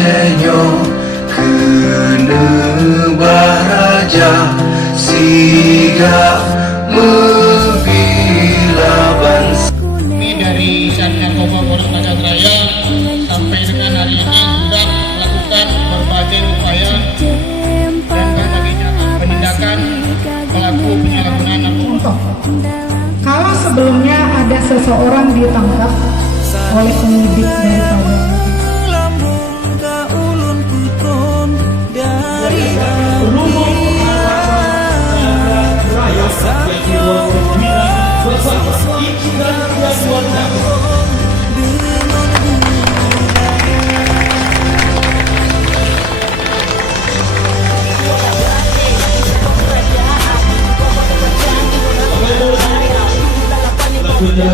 Cenyo kene baraja siga membila bangsa. Ini dari Sat Narkoba Polres Pangkal Raya sampai dengan hari ini sudah melakukan berbagai upaya dan berbagai penindakan pelaku penyalahgunaan narkoba. Kalau sebelumnya ada seseorang ditangkap oleh penyidik dari Polda,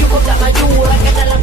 cukup tak maju, rakyat dalam